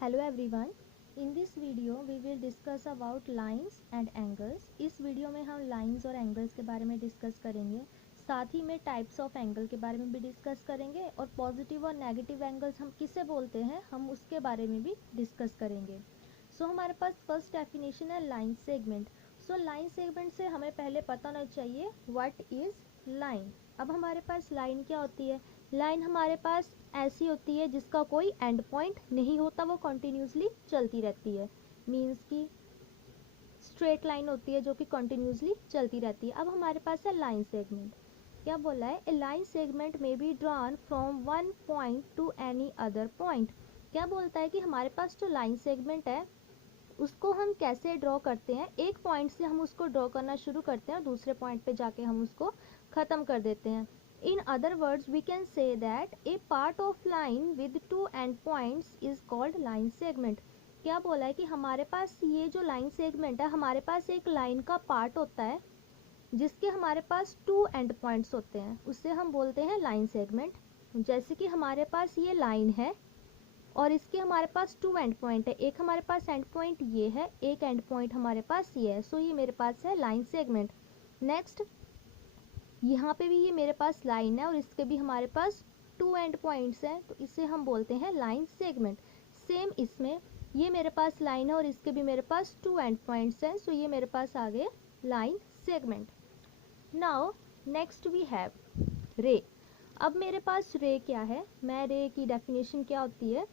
Hello everyone. In this video we will discuss about lines and angles. इस video में हम lines और angles के बारे में डिस्कस करेंगे, साथ ही में टाइप्स ऑफ एंगल के बारे में भी डिस्कस करेंगे और पॉजिटिव और नेगेटिव एंगल्स हम किसे बोलते हैं हम उसके बारे में भी डिस्कस करेंगे। हमारे पास फर्स्ट डेफिनेशन है लाइन सेगमेंट। लाइन सेगमेंट से हमें पहले पता होना चाहिए व्हाट इज लाइन। अब हमारे पास लाइन क्या होती है? लाइन हमारे पास ऐसी होती है जिसका कोई एंड पॉइंट नहीं होता, वो कंटिन्यूसली चलती रहती है। मीन्स की स्ट्रेट लाइन होती है जो कि कंटिन्यूसली चलती रहती है। अब हमारे पास है लाइन सेगमेंट। क्या बोला है? ए लाइन सेगमेंट में be drawn from one point two any other point. क्या बोलता है कि हमारे पास जो लाइन सेगमेंट है उसको हम कैसे ड्रॉ करते हैं? एक पॉइंट से हम उसको ड्रॉ करना शुरू करते हैं और दूसरे पॉइंट पे जाके हम उसको ख़त्म कर देते हैं। In other words, we can say that a part of line with two end points is called line segment. क्या बोला है कि हमारे पास ये जो लाइन सेगमेंट है, हमारे पास एक लाइन का पार्ट होता है जिसके हमारे पास टू एंड पॉइंट्स होते हैं, उससे हम बोलते हैं लाइन सेगमेंट। जैसे कि हमारे पास ये लाइन है और इसके हमारे पास टू एंड पॉइंट है, एक हमारे पास एंड पॉइंट ये है, एक एंड पॉइंट हमारे पास ये है। सो ये मेरे पास है लाइन सेगमेंट। नेक्स्ट, यहाँ पे भी ये मेरे पास लाइन है और इसके भी हमारे पास टू एंड पॉइंट्स हैं, तो इसे हम बोलते हैं लाइन सेगमेंट। सेम इसमें ये मेरे पास लाइन है और इसके भी मेरे पास टू एंड पॉइंट्स हैं, सो ये मेरे पास आ गए line segment. Now next we have ray. अब मेरे पास रे क्या है? मैं रे की डेफिनेशन क्या होती है?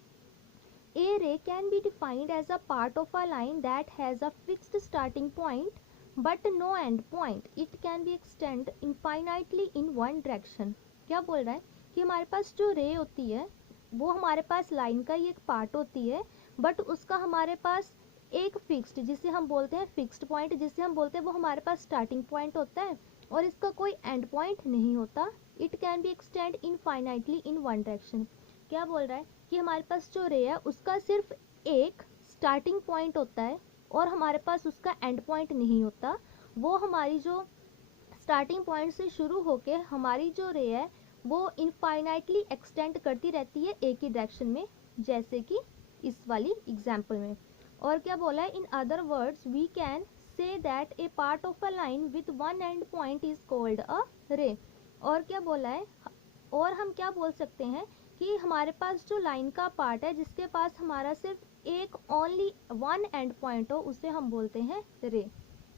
A ray can be defined as a part of a line that has a fixed starting point but no end point. It can be extended infinitely in one direction. क्या बोल रहा है कि हमारे पास जो रे होती है वो हमारे पास लाइन का ही एक पार्ट होती है, बट उसका हमारे पास एक फिक्स्ड, जिसे हम बोलते हैं फिक्स्ड पॉइंट, जिसे हम बोलते हैं वो हमारे पास स्टार्टिंग पॉइंट होता है और इसका कोई एंड पॉइंट नहीं होता। It can be extend infinitely in one direction. क्या बोल रहा है कि हमारे पास जो रे है उसका सिर्फ एक स्टार्टिंग पॉइंट होता है और हमारे पास उसका एंड पॉइंट नहीं होता। वो हमारी जो स्टार्टिंग पॉइंट से शुरू होके हमारी जो रे है वो इनफाइनाइटली एक्सटेंड करती रहती है एक ही डायरेक्शन में, जैसे कि इस वाली एग्जांपल में। और क्या बोला है? In other words we can say that a part of a line with one end point is called a ray. और क्या बोला है? और हम क्या बोल सकते हैं कि हमारे पास जो लाइन का पार्ट है जिसके पास हमारा सिर्फ एक ओनली वन एंड पॉइंट हो, उसे हम बोलते हैं रे।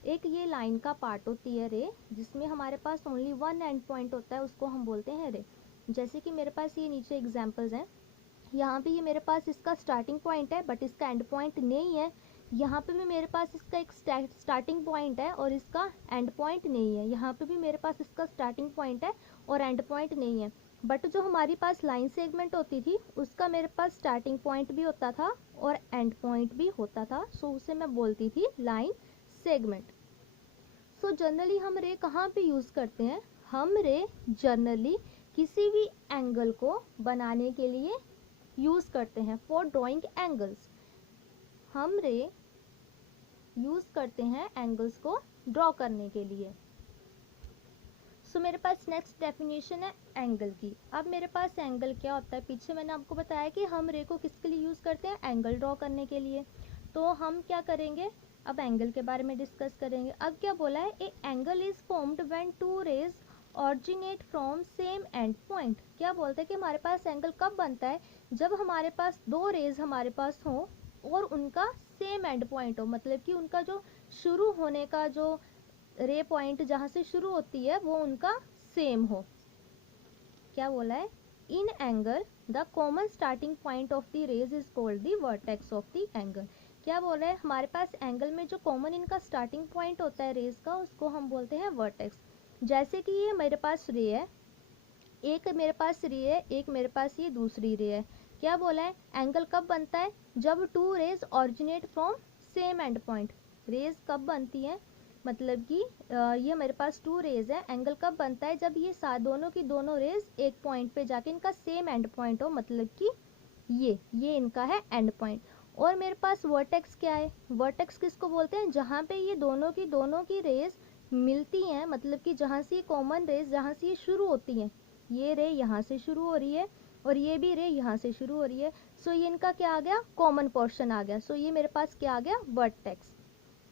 एक ये लाइन का पार्ट होती है रे जिसमें हमारे पास ओनली वन एंड पॉइंट होता है, उसको हम बोलते हैं रे। जैसे कि मेरे पास ये नीचे एग्जांपल्स हैं। यहाँ पे ये मेरे पास इसका स्टार्टिंग पॉइंट है बट इसका एंड पॉइंट नहीं है। यहाँ पे भी मेरे पास इसका एक स्टार्टिंग पॉइंट है और इसका एंड पॉइंट नहीं है। यहाँ पे भी मेरे पास इसका स्टार्टिंग पॉइंट है और एंड पॉइंट नहीं है। बट जो हमारी पास लाइन सेगमेंट होती थी उसका मेरे पास स्टार्टिंग पॉइंट भी होता था और एंड पॉइंट भी होता था, सो उसे मैं बोलती थी लाइन सेगमेंट। जनरली हम रे कहाँ पे यूज़ करते हैं? हम रे जनरली किसी भी एंगल को बनाने के लिए यूज़ करते हैं। फॉर ड्राइंग एंगल्स हम रे यूज़ करते हैं एंगल्स को ड्रॉ करने के लिए। मेरे पास नेक्स्ट डेफिनेशन है एंगल की। अब मेरे पास एंगल क्या होता है? पीछे मैंने आपको बताया कि हम रे को किसके लिए यूज़ करते हैं? एंगल ड्रॉ करने के लिए। तो हम क्या करेंगे? अब एंगल के बारे में डिस्कस करेंगे। अब क्या बोला है? A angle is formed when two rays originate from same end point. क्या बोलते हैं कि हमारे पास एंगल कब बनता है? जब हमारे पास दो रेज हमारे पास हों और उनका सेम एंड पॉइंट हो, मतलब कि उनका जो शुरू होने का जो रे पॉइंट जहाँ से शुरू होती है वो उनका सेम हो। क्या बोला है? In angle the common starting point of the rays is called the vertex of the angle. क्या बोल रहा है? हमारे पास एंगल में जो कॉमन इनका स्टार्टिंग पॉइंट होता है रेज का, उसको हम बोलते हैं वर्टेक्स। जैसे कि ये मेरे पास रे है, एक मेरे पास रे है, एक मेरे पास ये दूसरी रे है। क्या बोला है? एंगल कब बनता है? जब two rays originate from same end point. Rays कब बनती है? मतलब कि ये मेरे पास टू रेज है, एंगल कब बनता है? जब ये दोनों की दोनों रेज एक पॉइंट पे जाके इनका सेम एंड पॉइंट हो, मतलब कि ये इनका है एंड पॉइंट। और मेरे पास वर्टेक्स क्या है? वर्टेक्स किसको बोलते हैं? जहाँ पे ये दोनों की रेज मिलती हैं, मतलब कि जहाँ से कॉमन रेज जहाँ से ये शुरू होती हैं, ये रे यहाँ से शुरू हो रही है और ये भी रे यहाँ से शुरू हो रही है। सो ये इनका क्या आ गया, कॉमन पोर्शन आ गया। सो ये मेरे पास क्या आ गया, वर्टेक्स।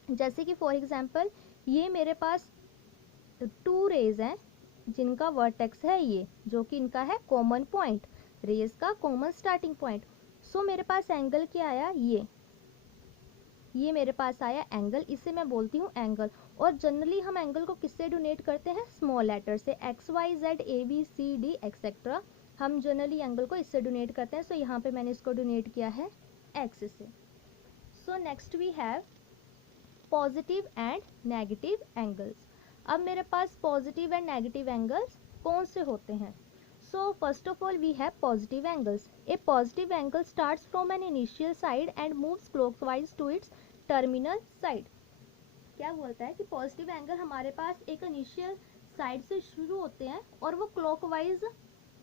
जैसे कि फॉर एग्जांपल ये मेरे पास 2 रेज हैं जिनका वर्टेक्स है ये, जो कि इनका है कॉमन पॉइंट, रेज का कॉमन स्टार्टिंग पॉइंट। सो मेरे पास एंगल क्या आया, ये मेरे पास आया एंगल, इसे मैं बोलती हूँ एंगल। और जनरली हम एंगल को किससे डोनेट करते हैं, स्मॉल लेटर से, X Y Z A B C D etcetera, हम जनरली एंगल को इससे डोनेट करते हैं। सो यहाँ पे मैंने इसको डोनेट किया है एक्स से। So next we have positive and negative angles. अब मेरे पास पॉजिटिव एंड नेगेटिव एंगल्स कौन से होते हैं। So first of all we have positive angles. A positive angle starts from an initial side and moves clockwise to its terminal side. क्या बोलता है कि पॉजिटिव एंगल हमारे पास एक इनिशियल साइड से शुरू होते हैं और वो क्लॉकवाइज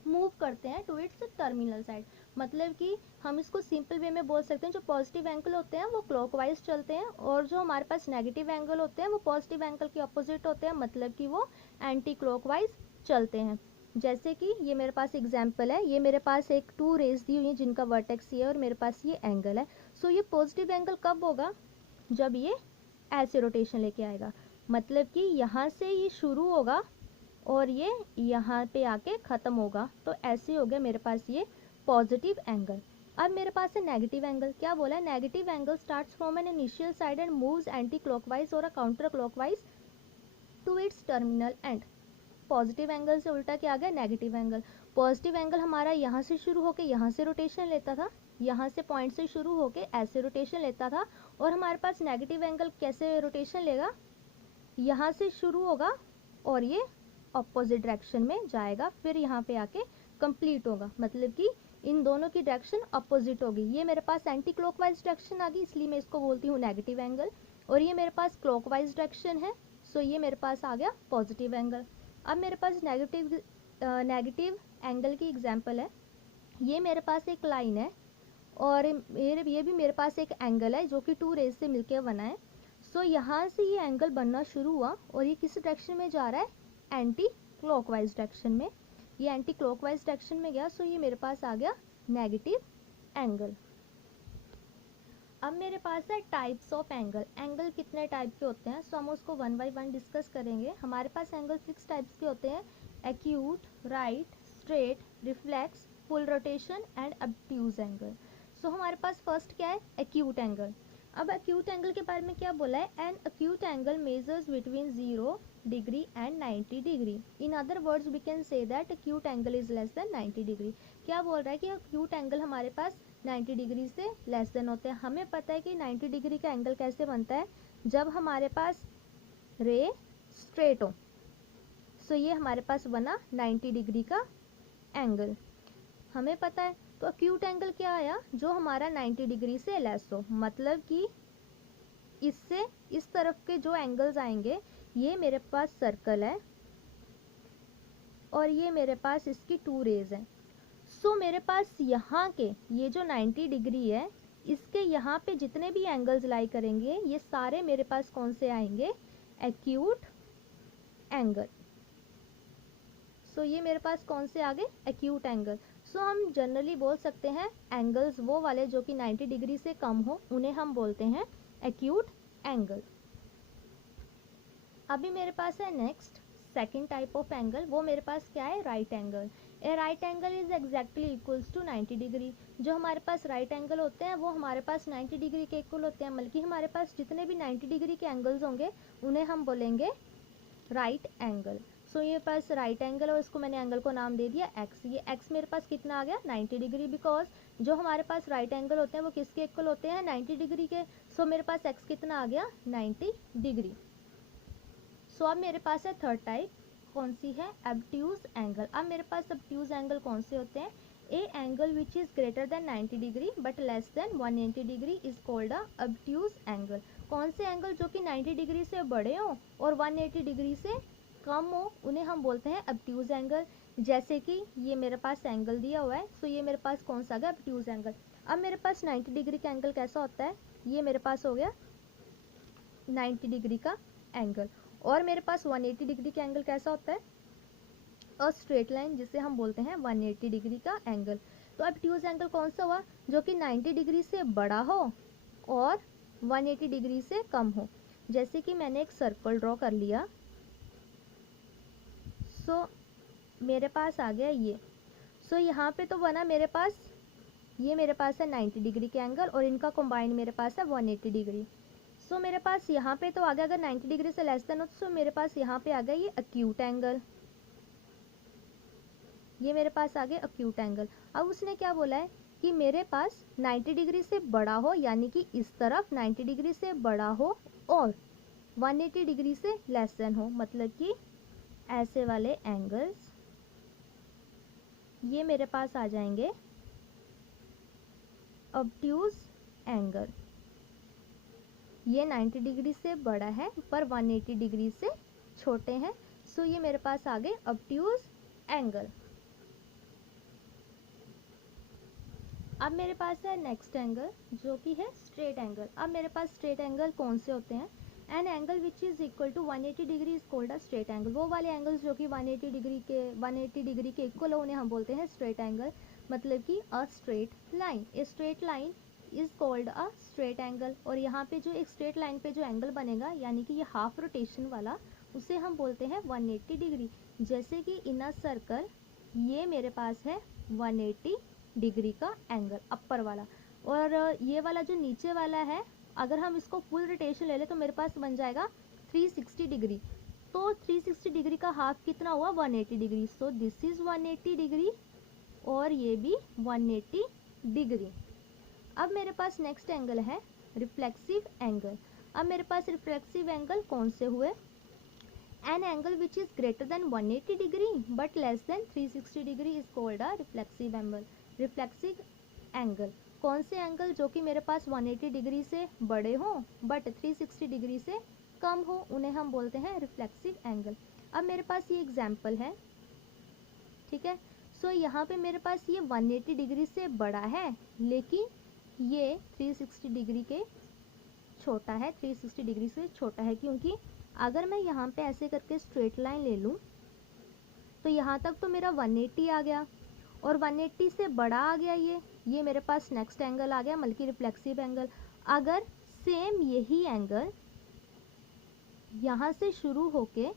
मूव करते हैं टू इट्स टर्मिनल साइड। मतलब कि हम इसको सिंपल वे में बोल सकते हैं, जो पॉजिटिव एंगल होते हैं वो क्लॉकवाइज चलते हैं, और जो हमारे पास नेगेटिव एंगल होते हैं वो पॉजिटिव एंगल के अपोजिट होते हैं, मतलब कि वो एंटी क्लॉकवाइज चलते हैं। जैसे कि ये मेरे पास एग्जाम्पल है, ये मेरे पास एक 2 रेज दी हुई है जिनका वर्टेक्स ये है और मेरे पास ये एंगल है। सो ये पॉजिटिव एंगल कब होगा, जब ये ऐसे रोटेशन लेके आएगा, मतलब कि यहाँ से ये शुरू होगा और ये यहाँ पे आके ख़त्म होगा, तो ऐसे हो गया मेरे पास ये पॉजिटिव एंगल। अब मेरे पास है नेगेटिव एंगल। क्या बोला है, negative angle starts from an initial side and moves anti clockwise और counter clockwise to its terminal end. Positive angle से उल्टा क्या आ गया, नेगेटिव एंगल। पॉजिटिव एंगल हमारा यहाँ से शुरू होके यहाँ से रोटेशन लेता था, यहाँ से पॉइंट से शुरू होके ऐसे रोटेशन लेता था, और हमारे पास नेगेटिव एंगल कैसे रोटेशन लेगा, यहाँ से शुरू होगा और ये ऑपोजिट डायरेक्शन में जाएगा, फिर यहाँ पे आके कंप्लीट होगा, मतलब कि इन दोनों की डायरेक्शन अपोजिट होगी। ये मेरे पास एंटी क्लॉकवाइज डायरेक्शन आ गई, इसलिए मैं इसको बोलती हूँ नेगेटिव एंगल, और ये मेरे पास क्लॉकवाइज डायरेक्शन है, सो ये मेरे पास आ गया पॉजिटिव एंगल। अब मेरे पास नेगेटिव एंगल की एग्जांपल है, ये मेरे पास एक लाइन है और ये भी मेरे पास एक एंगल है जो कि 2 रेज से मिलकर बना है। सो यहाँ से ये एंगल बनना शुरू हुआ और ये किस डायरेक्शन में जा रहा है, एंटी क्लॉकवाइज डायरेक्शन में। ये एंटी क्लॉकवाइज डायरेक्शन में गया, सो ये मेरे पास आ गया नेगेटिव एंगल। अब मेरे पास है टाइप्स ऑफ एंगल। एंगल कितने टाइप के होते हैं, सो हम उसको 1 बाय 1 डिस्कस करेंगे। हमारे पास एंगल 6 टाइप्स के होते हैं, acute, right, straight, reflex, full rotation and obtuse angle. So हमारे पास फर्स्ट क्या है, एक्यूट एंगल। अब एक्यूट एंगल के बारे में क्या बोला है, an acute angle measures between 0 degree and 90 degree. In other words we can say that acute angle is less than 90 degree. क्या बोल रहा है कि एक्यूट एंगल हमारे पास 90 डिग्री से लेस देन होते हैं। हमें पता है कि 90 डिग्री का एंगल कैसे बनता है, जब हमारे पास रे स्ट्रेट हो। सो ये हमारे पास बना 90 डिग्री का एंगल, हमें पता है। तो एक्यूट एंगल क्या आया, जो हमारा 90 डिग्री से लेस हो, मतलब कि इससे इस तरफ के जो एंगल्स आएंगे, ये मेरे पास सर्कल है और ये मेरे पास इसकी 2 रेज हैं। सो मेरे पास यहाँ के ये जो 90 डिग्री है, इसके यहाँ पे जितने भी एंगल्स लाई करेंगे, ये सारे मेरे पास कौन से आएंगे, एक्यूट एंगल। सो ये मेरे पास कौन से आ गए, एक्यूट एंगल। सो हम जनरली बोल सकते हैं एंगल्स वो वाले जो कि 90 डिग्री से कम हो, उन्हें हम बोलते हैं एक्यूट एंगल। अभी मेरे पास है next second type of angle, वो मेरे पास क्या है, right angle. A right angle is exactly equals to 90 degree. जो हमारे पास राइट एंगल होते हैं वो हमारे पास 90 डिग्री के इक्वल होते हैं, बल्कि हमारे पास जितने भी 90 डिग्री के एंगल्स होंगे उन्हें हम बोलेंगे राइट एंगल। सो ये पास राइट एंगल और इसको मैंने एंगल को नाम दे दिया एक्स। ये एक्स मेरे पास कितना आ गया, 90 डिग्री, बिकॉज जो हमारे पास राइट एंगल होते हैं वो किसके इक्वल होते हैं, 90 डिग्री के। सो मेरे पास एक्स कितना आ गया, 90 डिग्री। सो अब मेरे पास है थर्ड टाइप, कौन सी है, ऑब्ट्यूज एंगल। अब मेरे पास ऑब्ट्यूज एंगल कौन से होते हैं, ए angle which is greater than 90 degree but less than 180 degree is called a obtuse angle. कौन से एंगल जो कि 90 डिग्री से बड़े हो और 180 डिग्री से कम हो, उन्हें हम बोलते हैं ऑब्ट्यूज एंगल। जैसे कि ये मेरे पास एंगल दिया हुआ है, सो ये मेरे पास कौन सा आ गया, ऑब्ट्यूज एंगल। अब मेरे पास 90 डिग्री का एंगल कैसा होता है, ये मेरे पास हो गया 90 डिग्री का एंगल, और मेरे पास 180 डिग्री का एंगल कैसा होता है, अ स्ट्रेट लाइन जिसे हम बोलते हैं 180 डिग्री का एंगल। तो ऑब्ट्यूज एंगल कौन सा हुआ, जो कि 90 डिग्री से बड़ा हो और 180 डिग्री से कम हो। जैसे कि मैंने एक सर्कल ड्रॉ कर लिया, सो मेरे पास आ गया ये। सो यहाँ पे तो बना मेरे पास, ये मेरे पास है 90 डिग्री के एंगल और इनका कॉम्बाइन मेरे पास है 180 डिग्री। सो मेरे पास यहाँ पे तो आ गया, अगर 90 डिग्री से लेस देन हो तो मेरे पास यहाँ पे आ गया ये एक्यूट एंगल, ये मेरे पास आ गया एक्यूट एंगल। अब उसने क्या बोला है कि मेरे पास 90 डिग्री से बड़ा हो, यानी कि इस तरफ 90 डिग्री से बड़ा हो और 180 डिग्री से लेस देन हो, मतलब कि ऐसे वाले एंगल्स ये मेरे पास आ जाएंगे ऑब्ट्यूज एंगल। ये 90 डिग्री से बड़ा है पर 180 डिग्री से छोटे हैं, सो ये मेरे पास आ गए ऑब्ट्यूज एंगल। अब मेरे पास है नेक्स्ट एंगल जो कि है स्ट्रेट एंगल। अब मेरे पास स्ट्रेट एंगल कौन से होते हैं, an angle which is equal to 180 degree is called a straight angle. वो वाले एंगल्स जो कि 180 डिग्री के इक्वल हो उन्हें हम बोलते हैं स्ट्रेट एंगल, मतलब कि a straight line. A straight line is called a straight angle. और यहाँ पे जो एक स्ट्रेट लाइन पे जो एंगल बनेगा, यानी कि ये हाफ रोटेशन वाला, उसे हम बोलते हैं 180 डिग्री। जैसे कि इन अ सर्कल ये मेरे पास है 180 डिग्री का एंगल अपर वाला, और ये वाला जो नीचे वाला है, अगर हम इसको फुल रोटेशन ले ले तो मेरे पास बन जाएगा 360 डिग्री। तो 360 डिग्री का हाफ कितना हुआ, 180 degree. So this is 180 degree और ये भी 180 डिग्री। अब मेरे पास नेक्स्ट एंगल है रिफ्लेक्सिव एंगल। अब मेरे पास रिफ्लेक्सिव एंगल कौन से हुए, an angle which is greater than 180 degree but less than 360 degree is called a reflexive angle। reflexive angle कौन से एंगल जो कि मेरे पास 180 डिग्री से बड़े हों बट 360 डिग्री से कम हो, उन्हें हम बोलते हैं रिफ्लेक्सिव एंगल। अब मेरे पास ये एग्जांपल है, ठीक है। सो यहाँ पे मेरे पास ये 180 डिग्री से बड़ा है लेकिन ये 360 डिग्री के छोटा है, 360 डिग्री से छोटा है, क्योंकि अगर मैं यहाँ पे ऐसे करके स्ट्रेट लाइन ले लूँ तो यहाँ तक तो मेरा 180 आ गया और 180 से बड़ा आ गया ये मेरे पास नेक्स्ट एंगल आ गया, बल्कि रिफ्लेक्सिव एंगल। अगर सेम यही एंगल यहाँ से शुरू होके,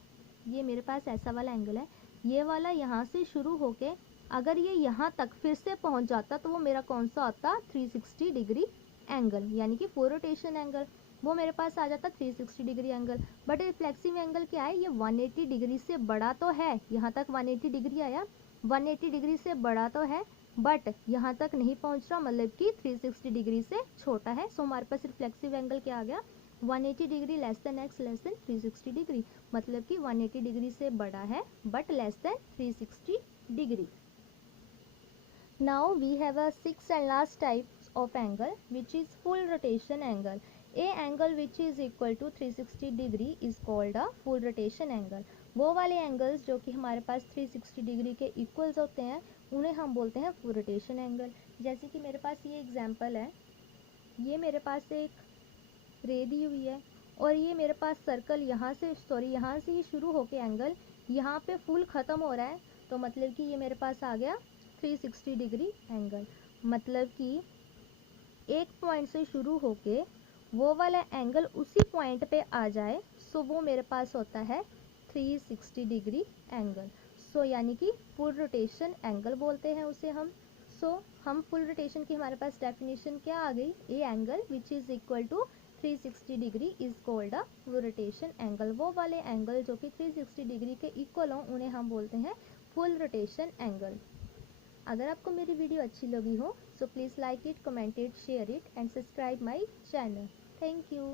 ये मेरे पास ऐसा वाला एंगल है, ये वाला यहाँ से शुरू होके अगर ये यहाँ तक फिर से पहुँच जाता तो वो मेरा कौन सा होता, 360 डिग्री एंगल, यानी कि फुल रोटेशन एंगल, वो मेरे पास आ जाता 360 degree angle. But reflexive angle क्या है, ये 180 डिग्री से बड़ा तो है, यहाँ तक 180 डिग्री आया, 180 डिग्री से बड़ा तो है बट यहाँ तक नहीं पहुँच रहा, मतलब कि 360 डिग्री से छोटा है। सो हमारे पास रिफ्लेक्सिव एंगल क्या आ गया, 180 degree less than x less than 360 degree, मतलब कि 180 डिग्री से बड़ा है but less than 360 degree. Now we have a sixth and last type of angle which is full rotation angle. A angle which is equal to 360 degree is called a full rotation angle. वो वाले angles जो कि हमारे पास 360 degree के equals होते हैं उन्हें हम बोलते हैं फुल रोटेशन एंगल। जैसे कि मेरे पास ये एग्जांपल है, ये मेरे पास एक रे दी हुई है और ये मेरे पास सर्कल यहाँ से ही शुरू होके एंगल यहाँ पे फुल ख़त्म हो रहा है, तो मतलब कि ये मेरे पास आ गया 360 डिग्री एंगल। मतलब कि एक पॉइंट से शुरू होके वो वाला एंगल उसी पॉइंट पे आ जाए, सो वो मेरे पास होता है 360 डिग्री एंगल। सो यानी कि फुल रोटेशन एंगल बोलते हैं उसे हम। हम फुल रोटेशन की हमारे पास डेफिनेशन क्या आ गई, a angle which is equal to 360 degree is called a full rotation angle. वो वाले एंगल जो कि 360 डिग्री के इक्वल हों उन्हें हम बोलते हैं फुल रोटेशन एंगल। अगर आपको मेरी वीडियो अच्छी लगी हो so please like it, comment it, share it and subscribe my channel. Thank you.